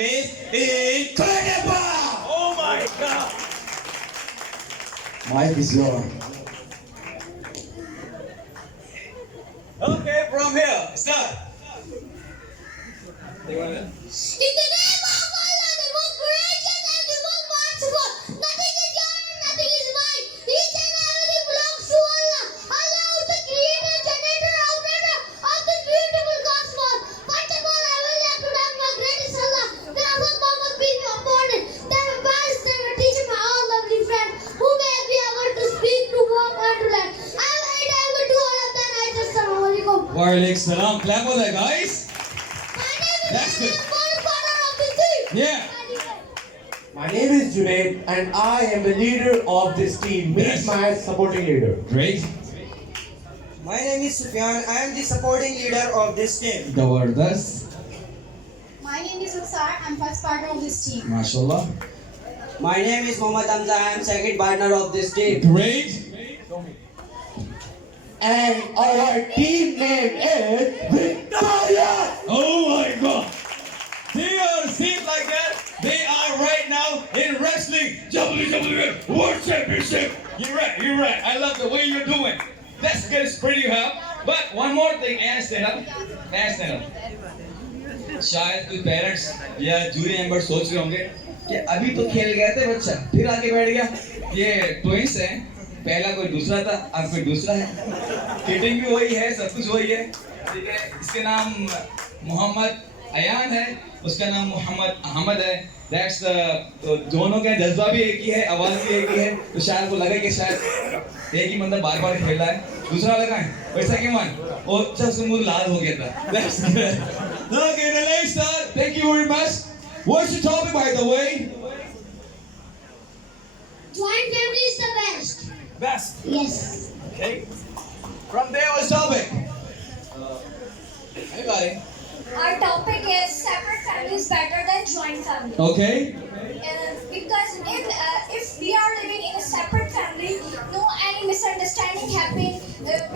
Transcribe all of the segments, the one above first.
is incredible! Oh my God! Mike is your. Okay, from here, start. In the name of Allah, the most gracious and the most merciful, nothing is yours and nothing is mine. Each and everything belongs to Allah. Allah is the creator, generator, operator of this beautiful cosmos. First of all, I would like to thank my greatest Allah. Then Allah Muhammad be upon it. Then my parents, then my teacher, my all lovely friend, who made me able to speak, to walk, and to learn. I am very thankful to all of them. I just Assalamu alaikum. Walaikum salam. Clap for that, guys. My name is That's good. Father of the team. Yeah. My name is Junaid and I am the leader of this team. Meet Yes. my supporting leader. Great. My name is Sufyan. I am the supporting leader of this team. Zabardast. My name is Rukhsar. I'm first partner of this team. MashaAllah. My name is Mohammad Hamza. I am second partner of this team. Great. And our team name is Victoria. Oh my God. They are seen like that. They are right now in wrestling. WWE World Championship. You're right. You're right. I love the way you're doing. That's good spirit you have. But one more thing, and stand up. And stand up. शायद कुछ parents या jury member सोच रहे होंगे कि अभी तो खेल गए थे बच्चा फिर आगे बैठ गया ये ट्विंस हैं पहला कोई दूसरा था अब कोई दूसरा है किटिंग भी वही है सब कुछ वही है ठीक है इसके नाम मोहम्मद अयान है उसका नाम मोहम्मद अहमद है दैट्स दोनों का जज्बा भी एक ही है आवाज भी एक ही है तो शायद को लगा कि शायद एक ही बंदा बार बार खेल रहा है दूसरा लगा है वैसा क्यों मान और अच्छा उसका मुंह लाल हो गया था that's good Okay, the next start. Thank you very much. What's your topic, by the way? Joint family is the best. Best. Yes. Okay. From there, what's topic? Anybody? Our topic is separate family is better than joint family. Okay. Because if we are living in a separate family, no any misunderstanding happen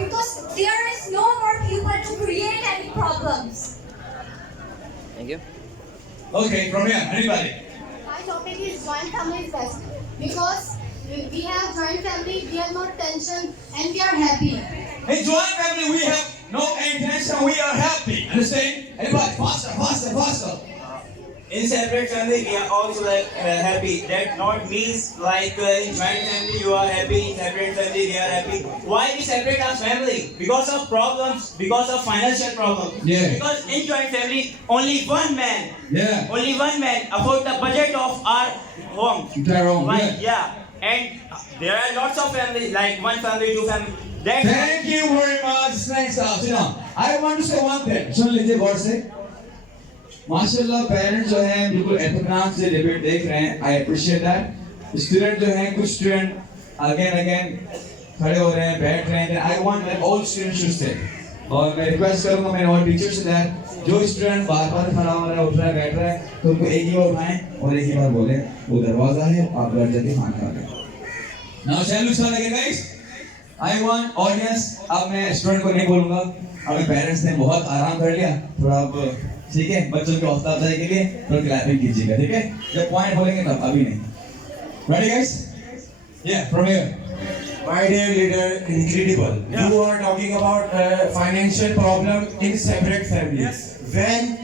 because there is no more people to create any problems. Okay, from here, anybody? My topic is joint family is best because we have joint family, we have no tension, and we are happy. In joint family, we have no intention, we are happy. Understand? Anybody? Faster, faster, faster. In separate family, we are also happy. That not means like in joint family you are happy, in separate family we are happy. Why we separate our family? Because of problems, because of financial problems. Yeah. Because in joint family, only one man Yeah. afford the budget of our home. Entire home, Right? Yeah. And there are lots of families, like one family, two family. That's Thank you very much. Thanks, sit down. I want to say one thing. सुन लीजिए गौर से. माशाल्लाह parents जो हैं बिल्कुल एहतमाम से debate देख रहे हैं. I appreciate that. स्टूडेंट जो हैं कुछ स्टूडेंट अगेन खड़े हो रहे हैं बैठ रहे हैं. I want that all students should stay. और मैं रिक्वेस्ट करूंगा मेरे और टीचर्स से दैट जो स्टूडेंट बार-बार खड़ा हो रहा है उठ रहा है बैठ रहा है तो उनको एक ही बार उठाएं और एक ही बार बोलें वो दरवाजा है आप बैठ जाके खाना खा लें. Now shall we start again, guys? I want audience. अब मैं स्टूडेंट को नहीं बोलूंगा. अभी पेरेंट्स ने बहुत आराम कर लिया. थोड़ा अब ठीक है बच्चों की हौसला अफजाई के लिए थोड़ा क्लैपिंग कीजिएगा ठीक है. जब पॉइंट बोलेंगे तब अभी नहीं. Ready, guys? Yeah, from here. My dear leader, incredible. Yeah. You are talking about financial problem in separate family. Yes. When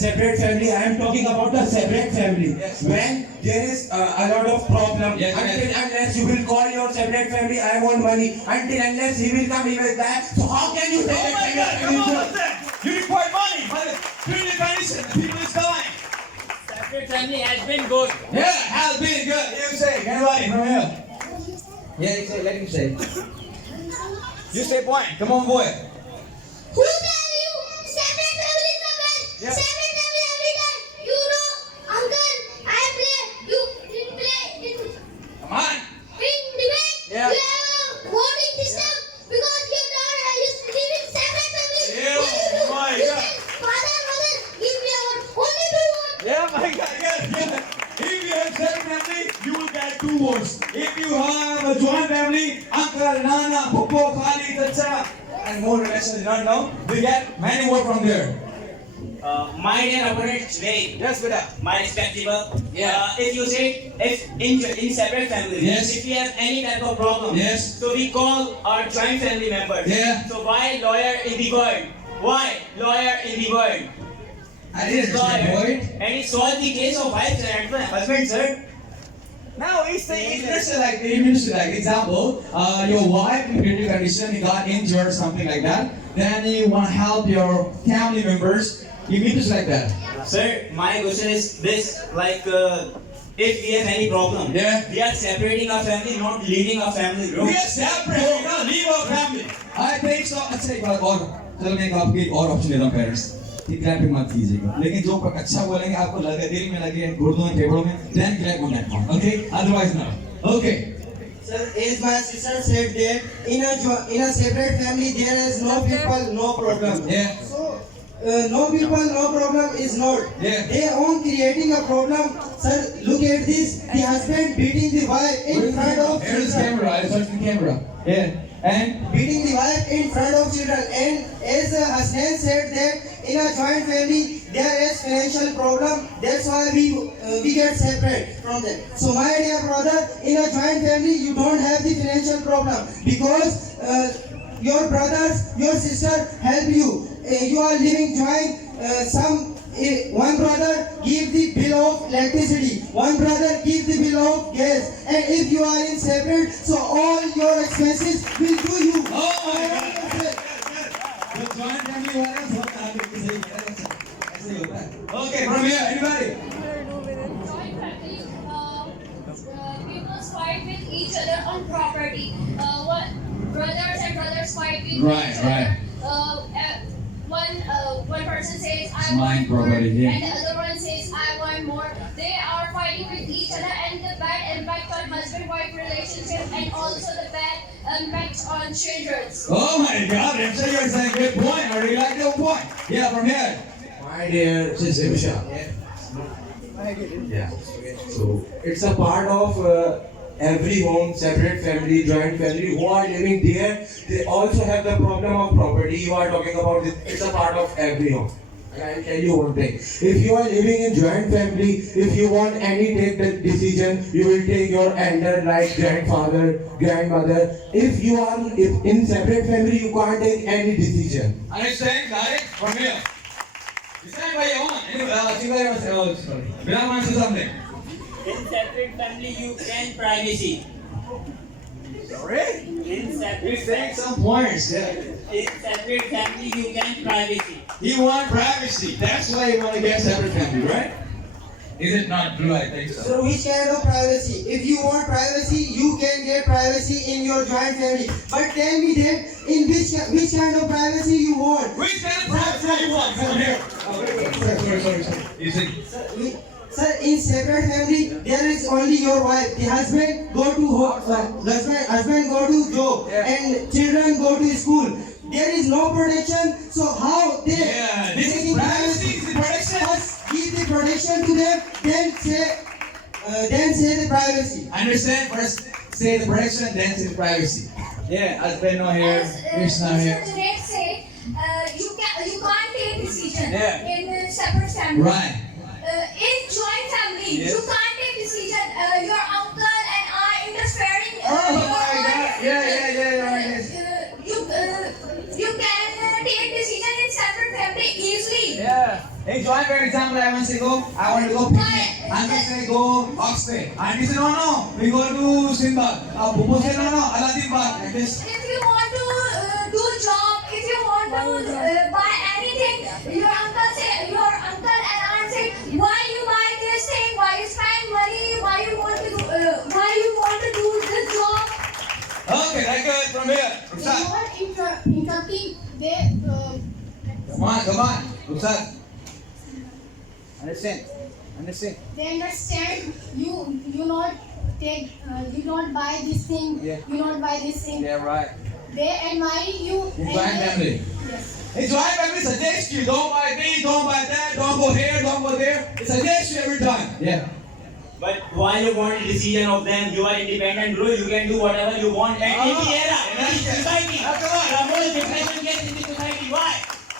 separate family, I am talking about the separate family. Yes. When there is a lot of problem, Yes, until yes. unless you will call your separate family, I want money. Until unless he will come, he will die. So how can you say Oh my that? God! Come on, what's that? You require money. But the condition, people is dying. separate family has been good. Yeah, has been good. You say, anybody from here? Yeah, you say. Let him say. You say point. Come on, boy. Who tell you separate family is the best? Yeah. Separate family every time. You know, uncle, I play. You didn't play Come on. in debate. Yeah. You have a voting system because your daughter is living separate family. Yeah, What do you do? my You God. can father, mother, give me a vote. Only two votes. Yeah, my God. Yeah. If you have separate family, you will get 2 votes. If you have a joint family, uncle, nana, puppo, khali, chacha, and more relations you don't know, we get many votes from there. My dear opponent, Janaid, Yes, beta. my respectable. Yeah. If you say if in separate families, Yes. if we have any type of problem, Yes. so we call our joint family members. Yeah. So why lawyer in the world? Why lawyer in the world? I didn't understand the Lawyer, word. and he solved the case of wife and husband, sir. Now it's like example, your wife in critical condition, he got injured, something like that. Then you want to help your family members. You mean just like that? Sir, my question is this: like, if we have any problem, Yeah. we are separating our family, not leaving our family. Bro. We are separate. We can't leave our family. I think so. अच्छा एक बात और चलो मैं एक आपको एक और ऑप्शन देता हूँ पेरेंट्स कि क्लैपिंग मत कीजिएगा लेकिन जो अच्छा बोलेंगे आपको लगे दिल में लगे घुटनों में फेफड़ों में then clap on that one. Okay? Otherwise no. Okay. Sir, as my sister said that in a separate family there is no people, no problem. Yeah. So no people, no problem is not. Yeah. They own creating a problem. Sir, look at this. The husband beating the wife in front of Here's the children. camera. I search the camera. Yeah. And Beating the wife in front of children. And as Hasnan said that in a joint family there is financial problem. That's why we get separate from them. So my dear brother, in a joint family you don't have the financial problem because your brothers, your sister help you. You are living joint. One brother give the bill of electricity, one brother give the bill of gas, and if you are in separate, so all your expenses will do you. oh my God. The joint family वाला बहुत आगे की सही है ऐसे ही होता है. Okay, from here, anybody? Joint family, people fight with each other on property. Brothers and brothers fight with Right, each right. other. One person says I Mine want more, property, yeah. and the other one says I want more. They are fighting with each other, and the bad impact on husband-wife relationship, and also the bad impact on children. Oh my God, I'm sure you're saying good point. I really like your point. Yeah, from here. My dear Zibsha. Yeah. So it's a part of every home, separate family, joint family who are living there. They also have the problem of property. You are talking about this. It's a part of every home. And I'll tell you one thing. If you are living in joint family, if you want any take the decision, you will take your elder like grandfather, grandmother. If you are in separate family, you can't take any decision. Understand? Got it? From here. Decide what you want. Anyway, sorry. Bilal answer something. In separate family, you can privacy. Sorry? In separate He's saying some points. Yeah. in separate family, you can privacy. You want privacy. That's why you want to get separate family, right? Is it not true? I think so. So which kind of privacy? If you want privacy, you can get privacy in your joint family. But tell me that in which kind of privacy you want? Which kind of privacy you want? Come here. Sorry. You see? Sir, in separate family, there is only your wife. The husband go to husband go to job, and children go to school. There is no protection. So how they Yeah, this is taking privacy. This is protection. First give the protection to them, then say the privacy. Understand? First say the protection, then say the privacy. Yeah, husband not here, Krishna Mr. here. Junaid said, you can't take decision Yeah. in a separate family. Right. In joint family, Yes. you can't take decision. Your uncle and I interfering. Oh my God. Yeah. You can take decision in separate family easily. Yeah. Hey, join for example, I want to go picnic. Uncle say go Oxford. Auntie say no, we go to Simba. Bubbo say no, Aladdin Park. Like this. If you want to do job, if you want to buy anything, your uncle and aunt say, why you buy this thing? Why you spend money? Why you want to do this job? Okay, like from here. Ruksat. Interrupting, they Come on. Ruksat. Understand? they understand you not take you not buy this thing, Yeah. you not buy this thing. Yeah, right. They admire you. In and joint they- family. Yes. Hey, joint family suggest you don't buy this, don't buy that, don't go here, don't go there. It suggests you every time. Yeah. But why you want a decision of them? You are independent, bro. You can do whatever you want. And in the era, in the society, Come on. the whole depression gets in the society. Why?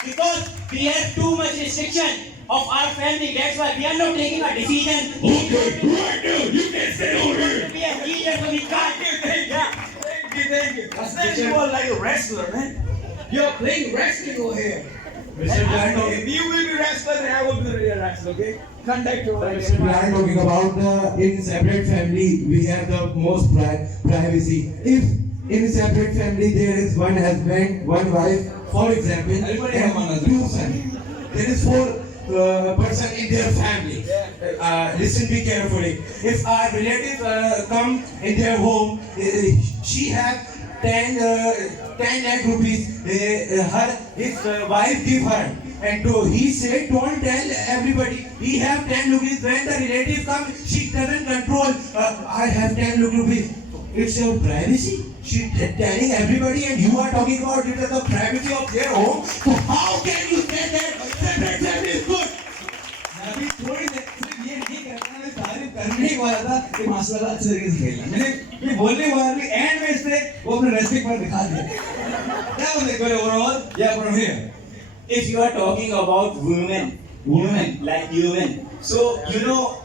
because we have too much restriction of our family. That's why we are not taking a decision. Okay, right now, you can sit over here. We are leaders, so we can't. Yeah. Thank you. Hassan, you are like a wrestler, man. You're playing wrestling over here. Mr. Bland, If you will be wrestler, then I will be the wrestler, okay? Conduct over Mr. Bland, talking about in separate family, we have the most privacy. If in separate family there is one husband, one wife, for example, Everybody have one and husband. two sons, there is four person in their family. Listen, be carefully. If our relative come in their home, she have 10 lakh rupees. His wife give her. And he said, don't tell everybody. He have 10 rupees. When the relative come, she doesn't control. I have 10 rupees. It's your privacy. She telling everybody, and you are talking about it as the privacy of their home. So how can you say that separate family is good? अभी थोड़ी देर सिर्फ ये नहीं करना, मैं तारीफ करने ही वाला था कि माशाल्लाह अच्छे तरीके से खेला। मैंने ये बोलने वाला भी एंड में इसने वो अपने रेस्टिंग पर दिखा दिया। क्या बोलते हैं overall? Yeah, from here. If you are talking about women like human, so you know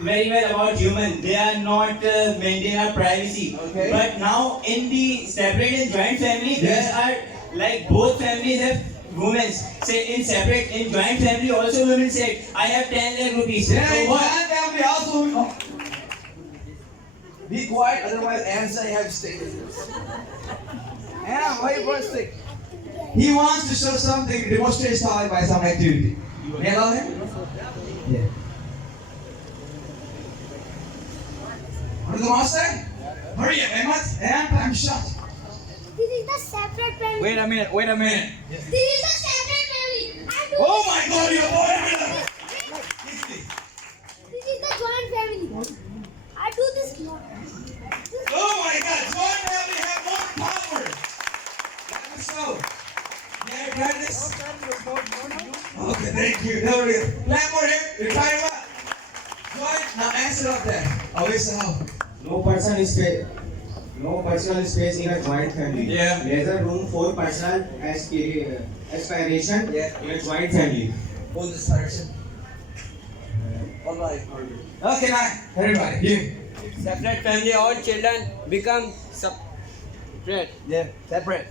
very well about human. They are not maintain our privacy. Okay. But now in the separate and joint family, there are like both families have women. Say in separate, in joint family also women said, I have 10 lakh rupees. Yeah, So in what? joint family also. Be quiet, otherwise answer I have to stay. Yeah, why you first stick? He wants to show something, demonstrate style by some activity. May I allow him? Yeah. Want to go outside? Hurry up, Ahmad. And I'm shot. This is the separate family. Wait a minute. This is the separate family. I do Oh my God, you're boy a minute. This is the joint family. I do this lot. Oh my God, joint family have more power. Let me show. Yeah, try this. Okay, thank you. There we go. Clap for him. You try it out. Joint. Now answer up there. Always how? No personal space. No personal space in a joint family. Yeah. There's a room for personal aspiration Yeah. in a joint family. Hold this direction. Alright. Okay, now everybody. You. Separate family, all children become separate. Yeah. Separate.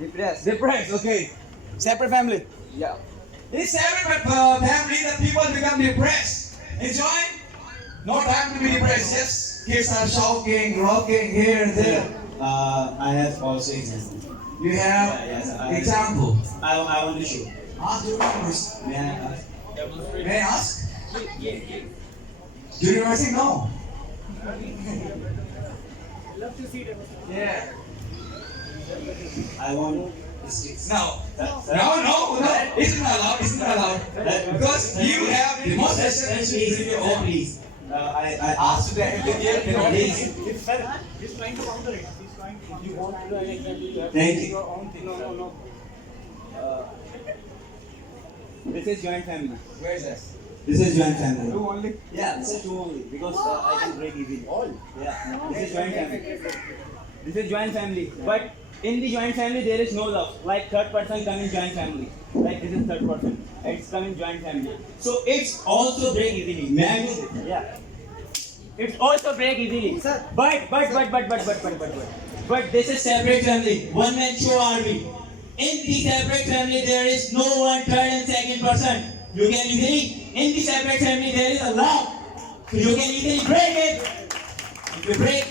Depressed. Okay. Separate family. Yeah. In separate family, the people become depressed. In joint, no time to be depressed. Just kids are shouting, rocking here and there. I have also example. You have Yes, example. I want to show. Ask your members. May I ask? May I ask? University? No. Yeah. I want sticks. No. No. It's not allowed. It's not allowed. Because you have demonstration. Please. I Ask them if they give, they don't give. Thank you. No. This is joint family. Where is that? This is joint family. Two only. Yeah, this is two only because I can break easily. All. Yeah. This is joint family. This is joint family. But in the joint family there is no love. Like third person come in joint family. Like this is third person. It's come in joint family. So it's also break easily. May I do this? Yeah. It's also break easily. But this is separate family. One man show are we. In the separate family there is no one third and second person. You can easily, in the separate family there is a law. So you can easily break it. If you break,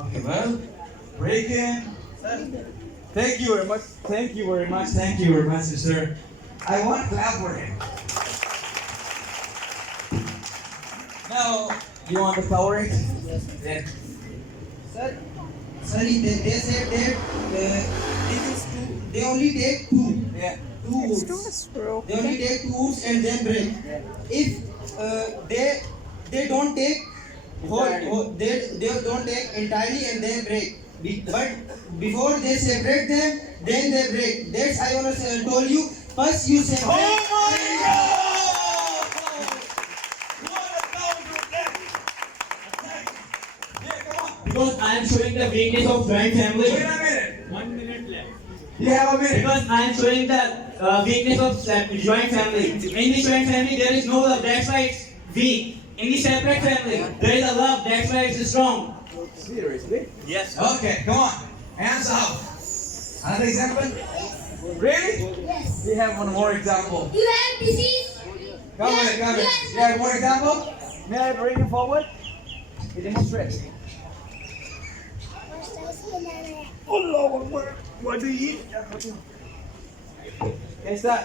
Okay, well, breaking. Thank you very much. Thank you very much. Thank you very much, sister. I want to clap for him. Now, you want to power it? Yeah. Sorry, they said that this is two. They only take two. Yeah. Two woods. They only take two woods and then break. If they don't take they don't take entirely and then break. But before they separate them, then they break. That's I wanna told you. First you separate. Oh my God! What a powerful thing! Yeah, come on. because I I am showing the weakness of joint family. Wait a minute. 1 minute left. You have a minute. Because I am showing the weakness of joint family. In the joint family, there is no love. That's why it's weak. In the separate family, there is a love. That's why it's strong. Seriously? Yes. Okay, come on. Hands up. Another example? Really? Yes. We have one more example. You have disease. Come on, come on. You have more example? May I bring you forward? To demonstrate. Allah Akbar. What do you eat? Can you start?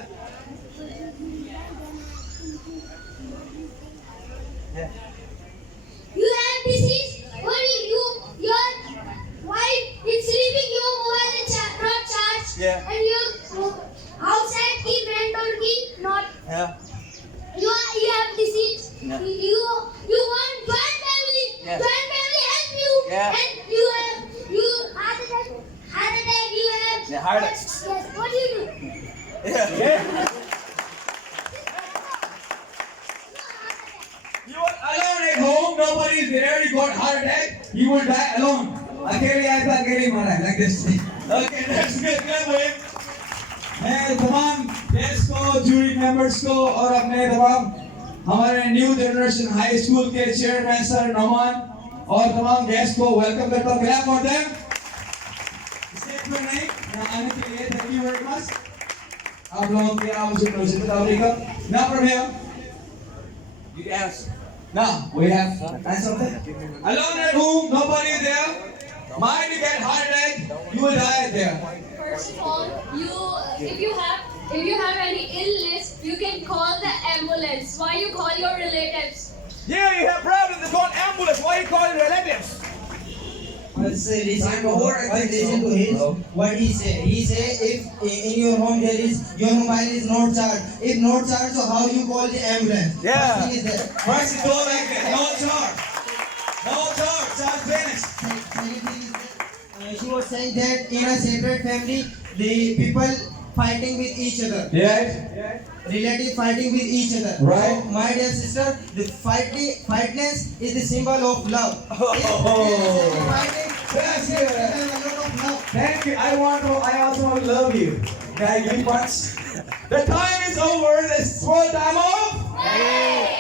Yeah. You have disease. Your wife is sleeping. Your mobile is not charged. Yeah. And your outside key, main door key, not. Yeah. You have disease. Yeah. You want joint family. Yeah. Joint family help you. Yeah. And you heart attack. Heart attack. You have. Yeah, heart attack. Yes. What do you do? Yeah. You are alone at home, nobody is there, you got heart attack, you will die alone. अकेले आया था अकेले मरा है, like this. Okay, that's good. Clap for him. मैं तमाम guest को, jury members को और अपने तमाम हमारे न्यू जनरेशन हाई स्कूल के चेयरमैन सर नोमान और तमाम गेस्ट को वेलकम करता हूँ. Clap for them. स्टेज पर नहीं, यहाँ आने के लिए thank you very much. आप लोगों के आप मुझे प्रोजेक्ट बताओ. Now from here. You can ask. Now we have and something. Alone at home, nobody is there. Mind you get heart attack, you will die there. First of all, if you have any illness, you can call the ambulance. Why you call your relatives? Yeah, you have problems. They call ambulance. Why you call it relatives? Listen to his what he say. He say if in your home there is your mobile is not charged. If not charged, so how you call the ambulance? Yeah. First thing is that. First go like that, no charge. No charge, charge finished. Second thing is that, she was saying that in a separate family, the people fighting with each other. Yes. Relative fighting with each other. Right. So, my dear sister, the fightness is the symbol of love. Oh. Fighting, That's we good. have a lot of love. Thank you. I also want to love you. Can I give you much? The time is over. The small time off.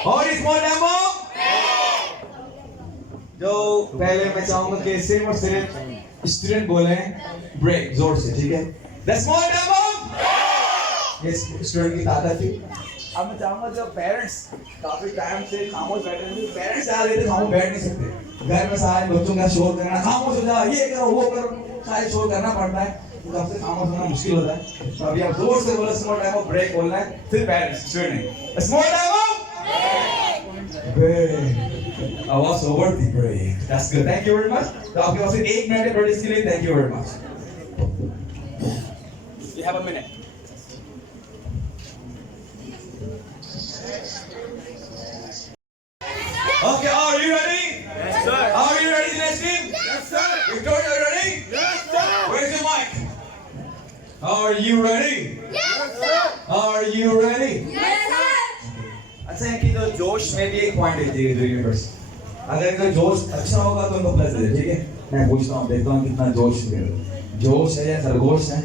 Or is small time off? जो पहले मैं चाहूंगा कि सिर्फ और सिर्फ student बोले break जोर से, ठीक है? The small time off. ये स्टूडेंट की ताकत थी. अब मैं चाहूंगा जो पेरेंट्स काफी टाइम से खामोश बैठे थे, पेरेंट्स आ रहे थे, खामोश बैठ नहीं सकते. घर में सारे बच्चों का शोर करना, खामोश हो जा, ये करो वो करो, सारे शोर करना पड़ता है. तो आपसे खामोश होना मुश्किल होता है. तो अभी आप जोर से बोलो स्मॉल टाइम ऑफ ब्रेक बोलना है, फिर parents student small time of break. I was over the break. That's good. Thank you very much. तो आपके पास 1 मिनट है प्रोड्यूस के लिए. Thank you very much. You have a minute. Okay, are you ready? Yes, sir. Are you ready, next team? Yes, sir. Victoria, are you ready? Yes, sir. Where's the mic? Are you ready? Yes, sir. Are you ready? Yes, sir. अच्छा है कि तो जोश में भी एक point देती है यूनिवर्स. अगर इनका जोश अच्छा होगा तो उनको प्लस दे, ठीक है? मैं पूछता हूँ, देखता हूँ कितना जोश है. जोश है या खरगोश है?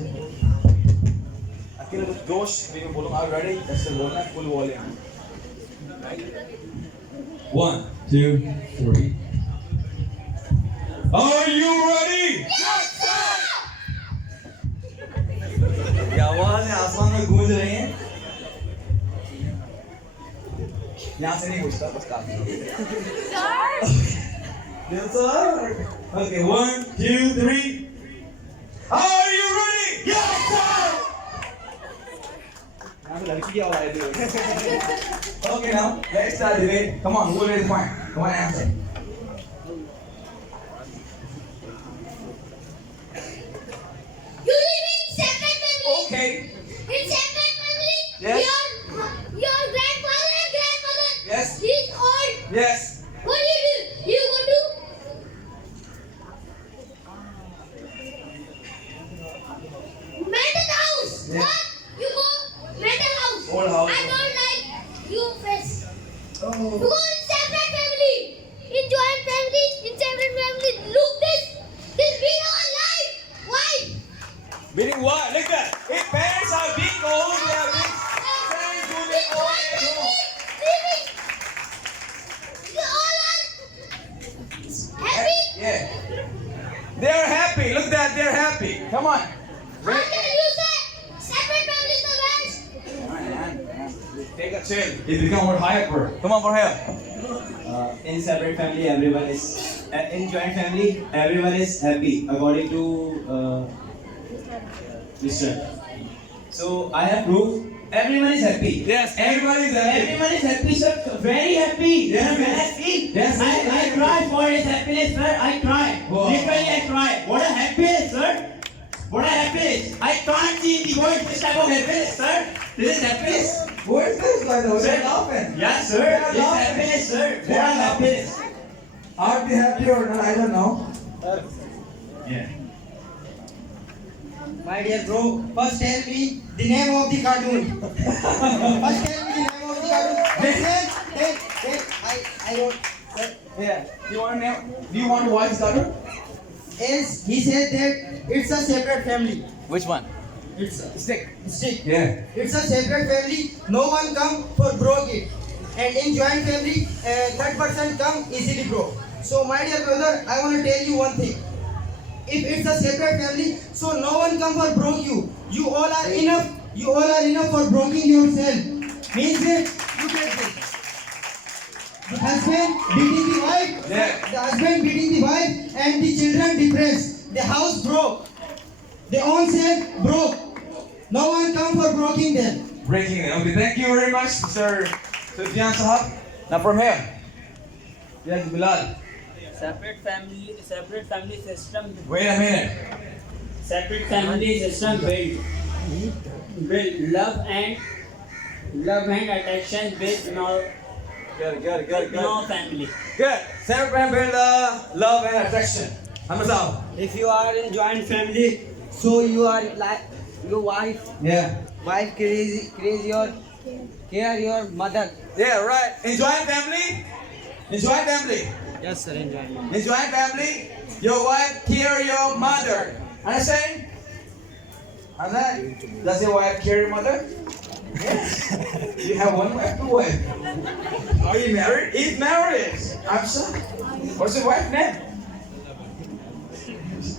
अकेले तो जोश भी मैं बोलूँगा. Are you ready? ऐसे बोलना full volume. 1, 2, 3. Are you ready? Yes, sir. ये आवाज़ें आसमान में गूंज रही हैं. यहाँ से नहीं पूछता, बस काफी. Yes, sir. Okay, 1, 2, 3. Are you ready? Yes, sir. यहाँ पे लड़की की आवाज़ आई थी. Okay, now let's start the debate. Come on, who will raise the point? Come on, answer. You live in separate family. Okay. In separate family. Yes. Your grandfather and grandmother. Yes. He's old. Yes. What do? You go to mental house. Yeah. What? You go mental house. Old house. I don't like your face. Oh. You go in separate family. In joint family, in separate family. Look this. a chill. He become more hyper. Come on, Farhel. In separate family, everyone is in joint family, everyone is happy according to Mr. So I have proof. Everyone is happy. Yes, everybody is happy. Everyone is happy, sir. Very happy. Yes, When yes. I feel. Yes, I yes. cry for his happiness, sir. I cry. Wow. Literally, I cry. What a happiness, sir. What a happiness. I can't see in the world this type of happiness, sir. This is happiness. What is this, by the way? Sir. They're laughing. Yes, sir. They are This is laughing. happiness, sir. They What a are laughing. happiness. Are they happy or not? I don't know. Yeah. My dear bro, first tell me the name of the cartoon. First tell me the name of the cartoon. Then I don't. Yeah. You want to name? Do you want to watch cartoon? As he said that it's a separate family. Which one? It's a Stick. stick. Yeah. It's a separate family. No one come for broke it. And in joint family, third person come easily broke. So my dear brother, I want to tell you one thing. If it's a separate family, so no one come for broke you. You all are enough. You all are enough for broking yourself. Means that you get this. The husband beating the wife. Yeah. The husband beating the wife and the children depressed. The house broke. Their own self broke. No one come for broking them. Breaking it. Okay, thank you very much, Sir Sufyan Sahab. Now from here. Yes, Bilal. Separate family system. Wait a minute. Separate family system build love and attraction with Good. no family. Good. Separate family build love and attraction. Hamza. If you are in joint family, so you are like your wife. Yeah. Wife crazy your care your mother. Yeah, right. In joint family. In joint family. Yes sir, enjoy. In joint family, your wife care your mother. Understand? Understand? Does your wife care your mother? Yes. You have one wife, two wife. Are you married? He's married. I'm sorry. What's your wife's name?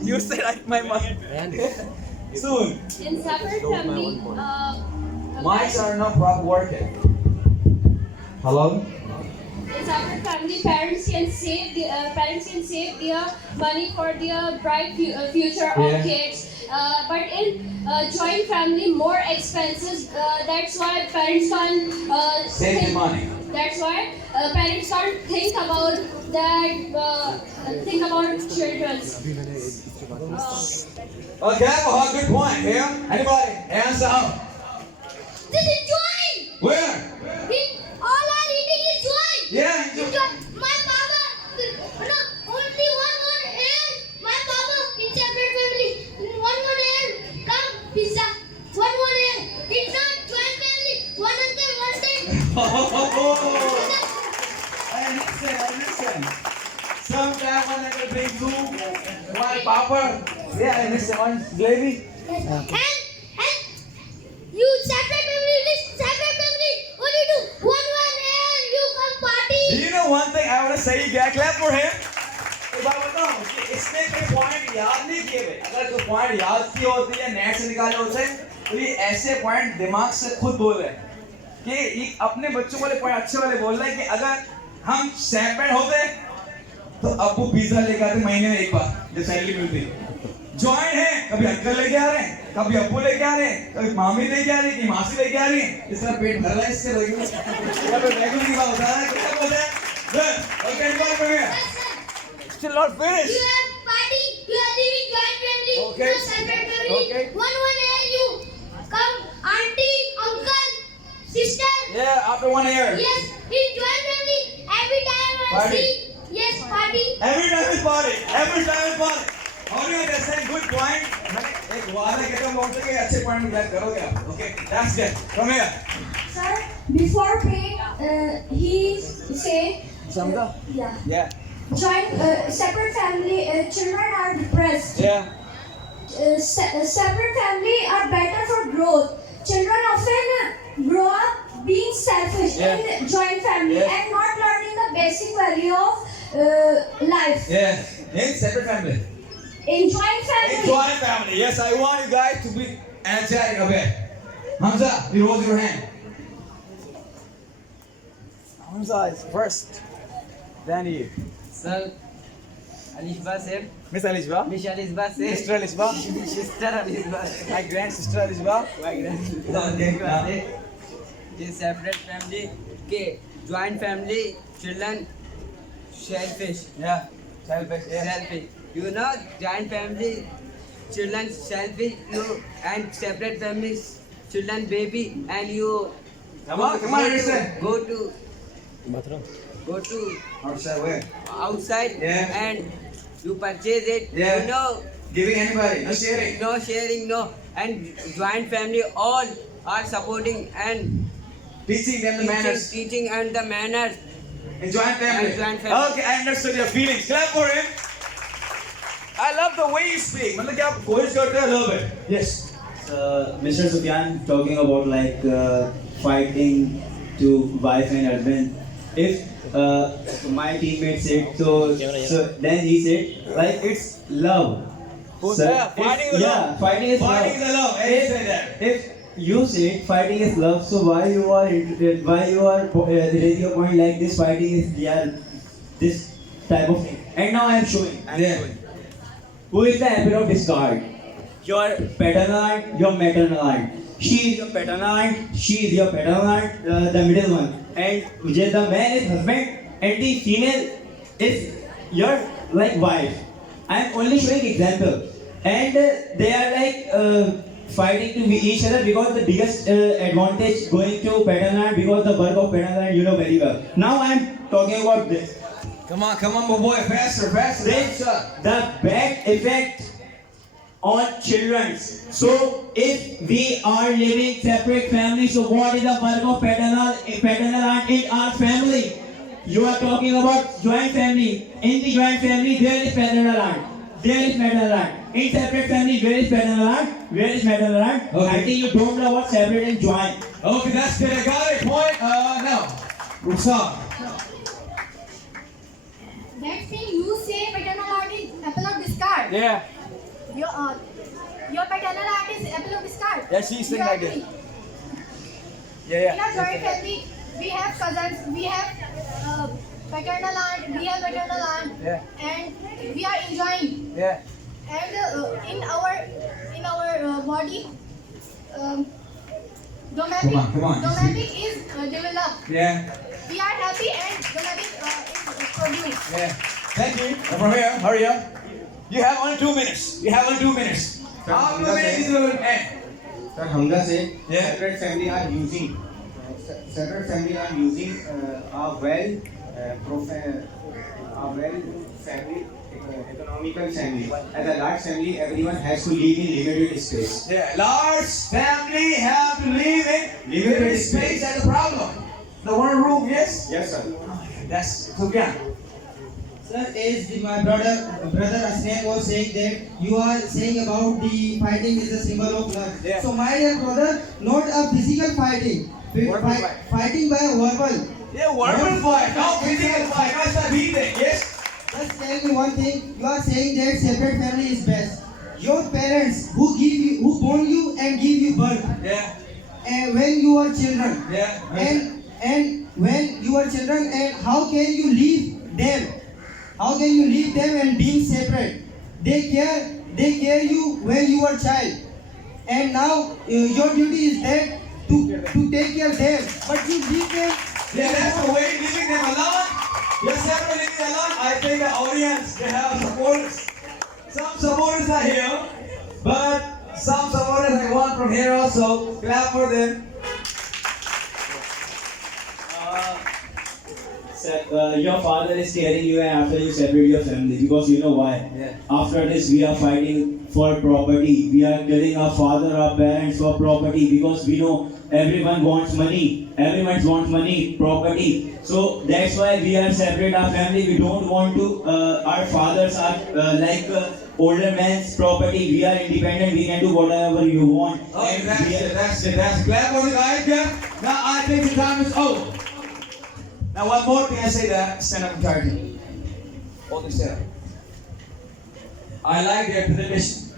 You say like my mother. Soon. In separate family, Mics are not proper working. Hello? in separate family, parents can save their money for their bright future Yeah. of kids. But in joint family, more expenses. That's why parents can't Save the money. That's why parents can't think about that. Think about children. Okay, well, good point. Here, anybody? Hands up. This is joint. Where? All are eating is joint. Yeah, you do. My mama, no, only one more and my mama in separate family. One more and come pizza. One more and it's not joint family. One uncle, one thing. I listen. Sometimes one uncle bring two, one papa. Yeah, I listen. One gravy. And you separate family, this separate family. What do you do? One and you come Do party. you know one thing I want to say? You get clap for him. एक बात बताऊं कि इसने कोई point याद नहीं किए हुए। अगर कोई पॉइंट याद किए होते या नेट से निकाले होते तो ये ऐसे पॉइंट दिमाग से खुद बोल रहे हैं कि ये अपने बच्चों वाले पॉइंट अच्छे वाले बोल रहे हैं कि अगर हम सेपरेट होते तो अब्बू पिज्जा लेके आते महीने में एक बार जब सैलरी मिलती। जॉइंट है, कभी अंकल लेके आ रहे हैं, कभी अब्बू लेके आ रहे हैं, कभी मामी लेके आ रही है, कि मासी लेके आ रही है। इस तरह पेट भर रहा है इससे रेगुलर की बात होता है। क्या बोलते हैं? Good. Okay, everybody come here. Still not finished. You have party. You are living joint family. Okay. You are separate family. Okay. One and you come auntie, uncle, sister. Yeah, after 1 year. Yes, in joint family. Every time I Party. see. Yes, party. Every time is party. Every time is party. How do you understand? Good point. मैंने एक वादा कहता हूँ बोलते कि अच्छे point में याद करोगे आप. Okay, that's good. Come here. Sir, before praying, he say, Samda? yeah, separate family, children are depressed. Yeah. Separate family are better for growth. Children often grow up being selfish in joint family and not learning the basic value of life. Yeah. In separate family. In joint family, In joint family. Yes, I want you guys to be energetic a bit. Hamza, you raise your hand. in joint family, children are depressed. Separate family are better for growth. Children often grow up being selfish in joint family and not learning the basic value of life. In joint family. Yes, I want you guys to be energetic a bit. Hamza, you raise your hand. Hamza is first. Then you. Sir, Alishba said, Miss Alishba. Miss Alishba said, Sister Alishba. Sister Alishba said, My grand sister Alishba. my grandsister Alishba said, this separate family, okay, joint family, children, shellfish, Yeah. Selfish. Yeah. shellfish. You know, joint family, children, shellfish, you, and separate families, children, baby, and you. Come on, understand. Go to Outside where? outside Yeah. and you purchase it. Yeah. You know, Giving anybody. No sharing. no sharing, no, and joint family all are supporting and Teaching them the manners. teaching and the manners. In joint family. And joint family. Okay, I understood your feelings. Clap for him. I love the way you speak. मतलब कि आप कोशिश करते हैं, I love it. Yes. Mr. Sufyan talking about like fighting to wife and husband. If my teammate said so then he said like it's love. Yeah, fighting is love. Yeah, fighting is love. Fighting is love. Hey, say that. If you said fighting is love, so why you are raising your point like this fighting is this type of thing? And now I am showing. Yeah. Who is the apple of discard? Your paternal aunt, your maternal aunt. She is your paternal aunt, she is your paternal aunt, the middle one. And the man is husband and the female is your like wife. I am only showing example. And they are like fighting to each other because the biggest advantage going to paternal aunt because the work of paternal aunt you know very well. Now I am talking about this. Come on, my boy. Faster. This, the bad effect on children. So if we are living separate families, so what is the work of paternal aunt in our family? You are talking about joint family. In the joint family, there is paternal aunt. There is maternal aunt. In separate family, where is paternal aunt? Where is maternal aunt? Okay. I think you don't know what separate and joint. Okay, that's good. I got it. Point. Now, Rusam. That thing you say paternal aunt is apple of discard. Yeah. Your paternal aunt is apple of discard. Yeah, she's saying You like agree? this. In Yeah. our joint family, we have cousins, we have paternal aunt, we have maternal aunt, Yeah. and we are enjoying. Yeah. And in our body, domestic, Come on. domestic is developed. Yeah. We are happy and domestic is produced. Yeah. Thank you. From here, hurry up. You have only 2 minutes. How 2 minutes is the end? Sir, Hamza said Yeah. separate family are using a well family, economical family. As a large family, everyone has to live in limited space. Yeah. Large family have to live in limited space. That's the problem. The one room, yes? Yes, sir. That's Sufyan. Sir, as my brother Asnan was saying that you are saying about the fighting is a symbol of love. Yeah. So my dear brother, not a physical fighting. Verbal fight. Fighting by a verbal. Yeah, verbal fight, not physical fight. That's the beating, yes? Just tell me one thing. You are saying that separate family is best. Your parents who born you and give you birth, Yeah. and when you are children, Yeah. and when you are children, and how can you leave them? How can you leave them and being separate? They care you when you are child, and now your duty is that to take care of them, but you leave them. Yeah, that's the way leaving them alone. You're separate leaving them alone. I think the audience, they have supporters. Some supporters are here, but some supporters I want from here also. Clap for them. Your father is scaring you after you separate your family because you know why. Yeah. After this, we are fighting for property. We are telling our father, our parents for property because we know everyone wants money. Everyone wants money, property. So that's why we are separate our family. We don't want to. Our fathers are like older man's property. We are independent. We can do whatever you want. Okay, And that's we are- it. That's clap for the guys here. Now I think the time is over. Now one more thing I say that stand up entirety. All this stand up. I like their presentation.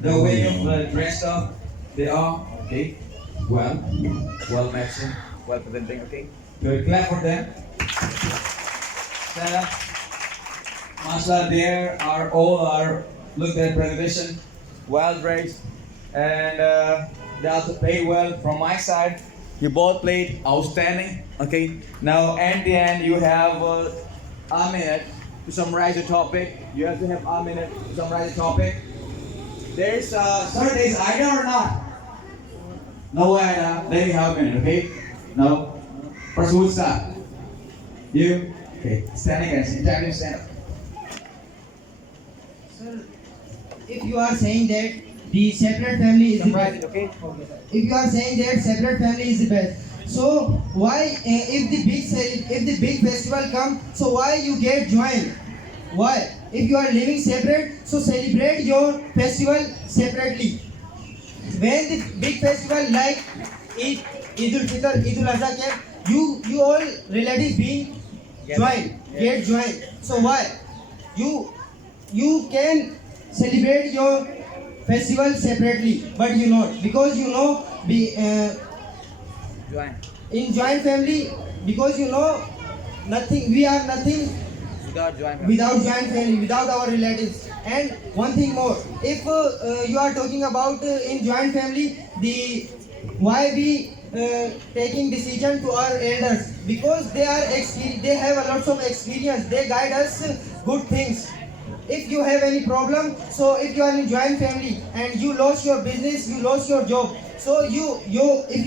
The way of dressed up they are, okay. Well matching, well presenting, okay. Good, clap for them. Stand up. Mashallah, there are all our look at presentation, well raised, and they also played well from my side. You both played outstanding. Okay, now at the end you have a minute to summarize the topic. You have to have a minute to summarize the topic. There's sir, there's idea or not? No idea. Then you have a minute. Okay. No. First, who will start? You. Okay. Standing against. Entirely stand up. Sir, if you are saying that the separate family is the best, Okay. if you are saying that separate family is the best, so why if the big festival come, so why you get joined? Why? If you are living separate, so celebrate your festival separately. When the big festival like Eid, Eid al-Fitr, Eid al-Adha came, you all relatives being joined, get joined. So why? You can celebrate your festival separately, but you not, because you know Join. in joint family, because you know nothing, we are nothing Without join. without joint family, without our relatives. And one thing more, if you are talking about in joint family, the why we taking decision to our elders, because they are they have a lot of experience, they guide us good things. If you have any problem, so if you are in joint family and you lost your business, you lost your job, so if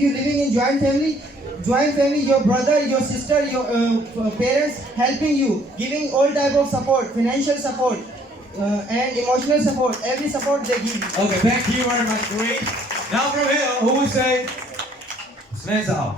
you living in joint family, your brother, your sister, your parents helping you, giving all type of support, financial support, and emotional support, every support they give you. Okay, thank you very much, Great. Now from here, who will say? Spencer.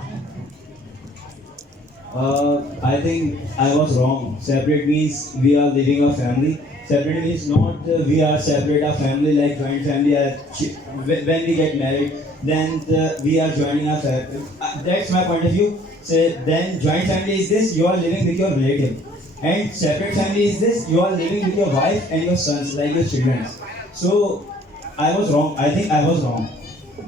I think I was wrong. Separate means we are living a family. Separate means not we are separate a family like joint family. When we get married, then we are joining a family. That's my point of view. So then joint family is this, you are living with your relative. And separate family is this, you are living with your wife and your sons, like your children. So I was wrong. I think I was wrong.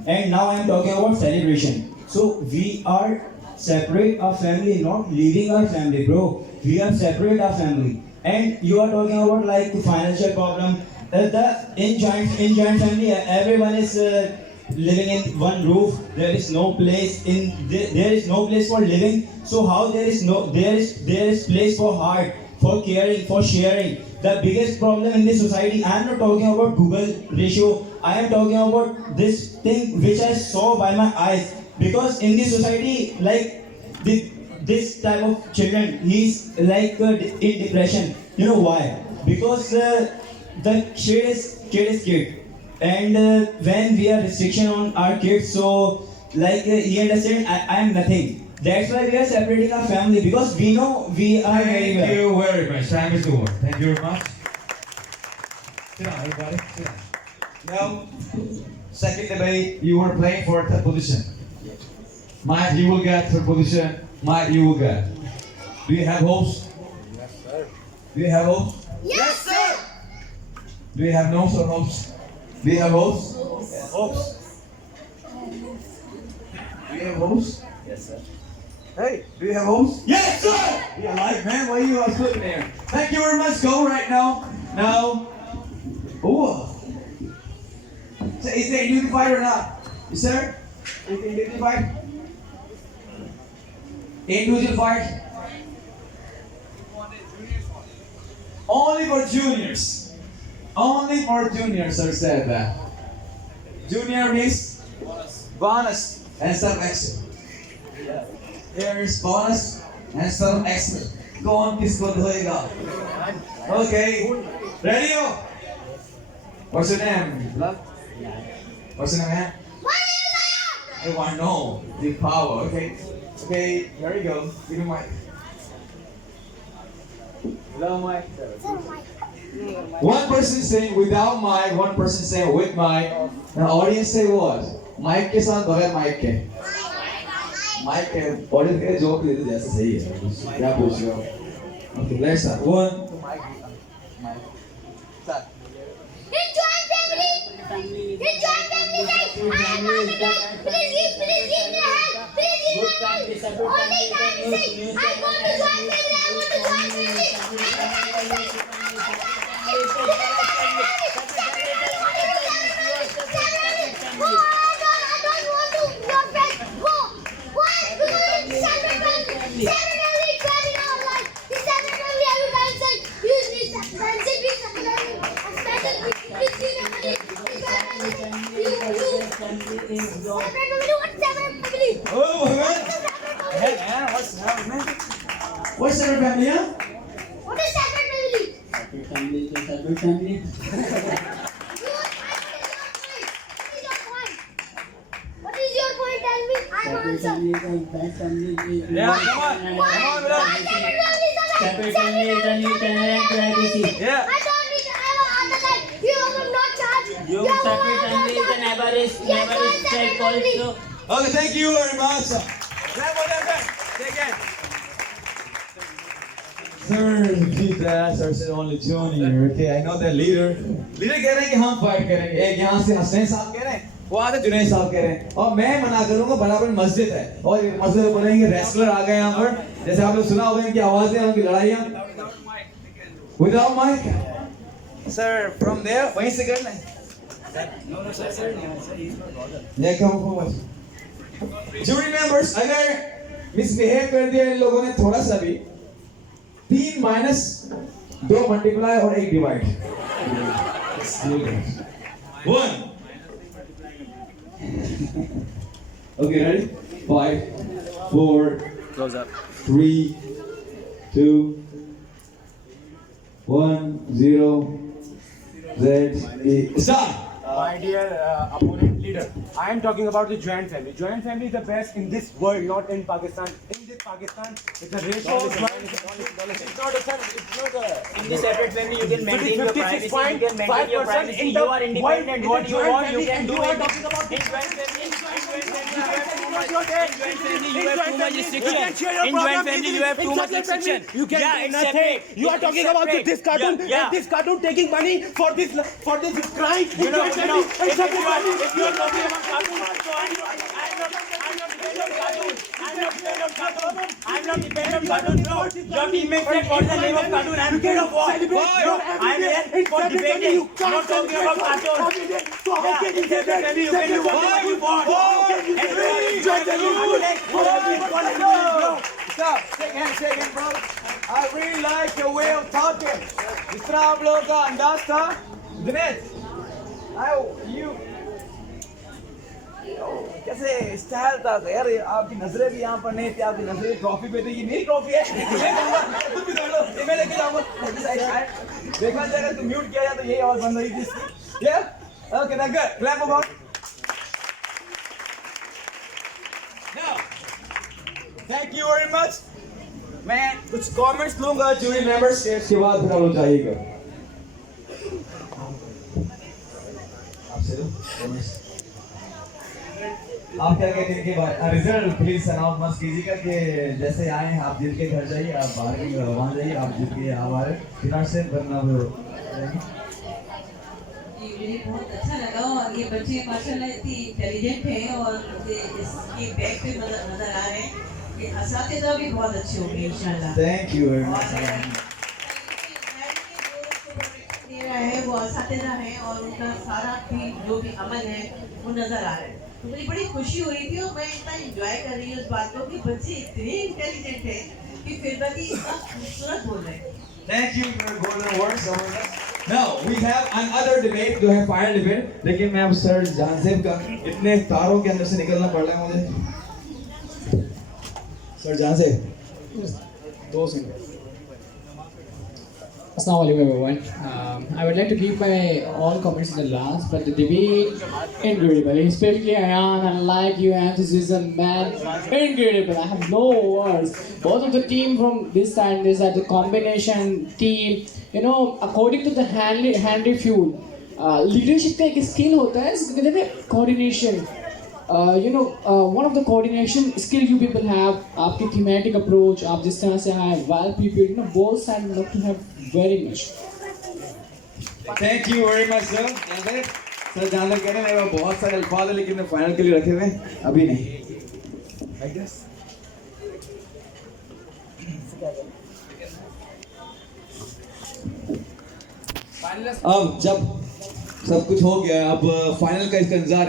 And now I am talking about celebration. So we are separate our family, not leaving our family, bro. We are separate our family. And you are talking about like the financial problem. In joint family, everyone is living in one roof. There is no place there is no place for living. So how there is place for heart, for caring, for sharing. The biggest problem in this society, I am not talking about Google ratio. I am talking about this thing which I saw by my eyes. Because in this society, like this type of children, he's like in depression. You know why? Because the kid is kid, and when we are restriction on our kids, so like he understand I am nothing. That's why we are separating our family, because we know we are very well. Thank you very much. Time is over. Thank you very much. Sit down, everybody. Sit down. Now, second debate, you were playing for third position. Mike, you will get third position. Mike, you will get. Do you have hopes? Yes, sir. Do you have hopes? Yes, sir. Do you have no or hopes? Do you have hopes? Yes. Hopes. Do you have hopes? Yes, sir. Hey, do you have hopes? Yes, sir! You're alive, man. Why are you slipping there? Thank you very much. Go right now. Now. Ooh. So is it unified or not? Yes, sir? Is it unified? Individual fight? Only for juniors. Only for juniors, sir said that. Junior means bonus and some extra. Here is bonus and some extra. Go on, kisko hoega. Okay. Ready? What's your name? What's your name, man? I want to know the power, okay? Okay, here we go. Give me mic. Hello, Mike. One person saying without mic, one person saying with mic. The audience say what? Mic के साथ बगैर mic के. Mic के audience के joke दे दे जैसे सही है. क्या पूछ रहे हो? Okay, let's start. One. Start. In joint family, guys, I am not the guy. Please give me help. Please give me help. good family, separate Only family, time new say, I want to join family, I want to join family. I don't want to your friend. Go. Why? Because it's separate family. Separate family is bad in our life. This separate family, every time say, usually separate family, separate family. Oh, man. Hey, man, what's up, man? What's separate family, huh? What is separate family? Separate family is a separate family. What is your point? Tell me. I'm Separate answer. family is a bad family. Yeah, come on, bro. Separate family is a neutral and privacy. Yeah. I don't need to have other than you will not charge. Your separate family is a never is check also. Okay, thank you very much. Clap for them, man. Take it. Sir, repeat that. Sir said only junior. Okay, I know that leader. Leader कह रहे हैं कि हम fight करेंगे. एक यहाँ से हसनैन साहब कह रहे हैं. वो आते जुनैद साहब कह रहे हैं. और मैं मना करूँगा बराबर मस्जिद है. और मस्जिद में बोलेंगे रेसलर आ गए यहाँ पर. जैसे आप लोग सुना होगा इनकी आवाज़ें उनकी लड़ाइयाँ. Without mic. Sir, from there वहीं से करना है. No, sir. Yeah, come forward. Jury members, अगर मिसबिहेव कर दिया इन लोगों ने थोड़ा सा भी 3 माइनस 2 मल्टीप्लाई और 1 divide 1 Okay, ready? 5 4 close up 3 2 1 0 Z E start. My dear opponent leader, I am talking about the joint family. Joint family is the best in this world, not in Pakistan. In this Pakistan, it's a ratio of it's not a In the separate family, you can maintain your privacy. You can maintain your 56.5% privacy. in You the are independent. What you joint want, you family, can and do you are it. talking about In joint family, you have too much you restriction. can share your In problem joint family, you have too much separate family, restriction. you can Yeah, do it's nothing. separate. You are talking about this cartoon Yeah, yeah. and this cartoon taking money for this crime. You know, Joint family, if it's separate family. you are talking about cartoon, so I'm not dependent on cartoon. I'm not dependent on cartoon, bro. Your teammates say for the name of cartoon, I'm scared of what? I'm here for debating, not talking about cartoon. So how can you say that? You can do whatever you want. Stop. Shake hands, bro. I really like your way of talking. जिस तरह आप लोगों का अंदाज था, Dinesh, you कैसे style था यार. आपकी नजरें भी यहाँ पर नहीं थी. आपकी नजरें ट्रॉफी पे थी. ये मेरी ट्रॉफी है. मैं कहूँगा तुम भी कर लो. ये मैं लेके जाऊँगा. देखा जाए अगर तुम म्यूट किया जाए तो यही आवाज बंद होगी इसकी. Yeah. Okay, that's good. Clap about. Now, thank you very much. मैं कुछ कमेंट्स लूँगा जूरी मेंबर्स के. इसके बाद फिर हम लोग जाइएगा. आपसे दो. आप क्या कहते हैं कि रिजल्ट प्लीज अनाउंस मत कीजिएगा कि जैसे आए हैं आप जीत के घर जाइए. आप बाहर की वहाँ जाइए. आप जीत के हमारे फिर से बनना वो मुझे बहुत अच्छा लगा. और ये बच्चे माशाल्लाह इतनी इंटेलिजेंट हैं और इसके बैक पे नजर आ रहे हैं. ये असातिज़ा भी बहुत अच्छे होंगे इंशाल्लाह. Thank you very much. दे रहा है वो असातिज़ा हैं और उनका सारा भी जो भी अमल है वो नजर आ रहा है. तो मुझे बड़ी खुशी हो रही थी और मैं इतना एंजॉय कर रही हूँ उस बात को कि बच्चे इतने इंटेलिजेंट हैं कि फिर भी इतना खूबसूरत बोल रहे हैं. Thank you for your golden words. Now we have another debate जो है final debate. लेकिन मैं अब सर जानसेब का इतने तारों के अंदर से निकलना पड़ रहा है मुझे. सर जानसेब 2 second. Assalamu alaikum everyone. I would like to give my all comments in the last, but the debate incredible, especially Ayan. I like you, enthusiasm, man, incredible. I have no words. Both of the team from this side, this side, the combination team. You know, according to the Henry Fuel, leadership का एक skill होता है, इसको कहते हैं coordination. One of the coordination skill you people have, आपकी thematic approach, आप जिस तरह से हैं, well prepared, both sides would love to have very much. Thank you very much sir. Sir जानसेब कहने मेरे पास बहुत सारे अल्फाज है लेकिन मैं फाइनल के लिए रखे हुए अभी नहीं. अब जब सब कुछ हो गया, अब फाइनल का इसका इंतजार है।